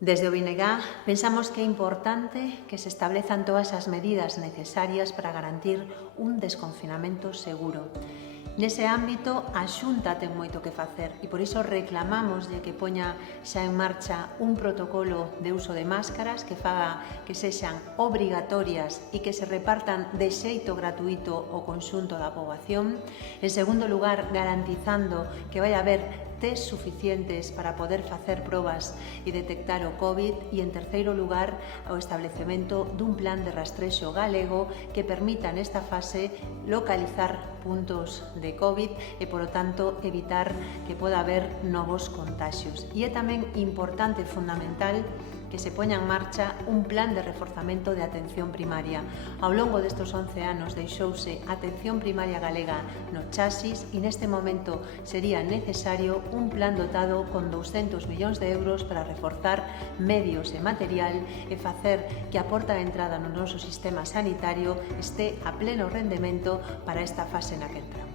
Desde o BNG pensamos que é importante que se establezan todas as medidas necesarias para garantir un desconfinamento seguro. Nese ámbito, a Xunta ten moito que facer e por iso reclamamos de que poña xa en marcha un protocolo de uso de máscaras que faga que sexan obrigatorias e que se repartan de xeito gratuito ao conxunto da poboación. En segundo lugar, garantizando que vai haber test suficientes para poder facer probas e detectar o COVID e, en terceiro lugar, o establecemento dun plan de rastrexo galego que permita nesta fase localizar puntos de COVID e, polo tanto, evitar que poda haber novos contaxios. E é tamén importante e fundamental que se poña en marcha un plan de reforzamento de atención primaria. Ao longo destes 11 anos deixouse a atención primaria galega no chasis e neste momento sería necesario un plan dotado con 200 millóns de euros para reforzar medios e material e facer que a porta de entrada no noso sistema sanitario este a pleno rendemento para esta fase na que entramos.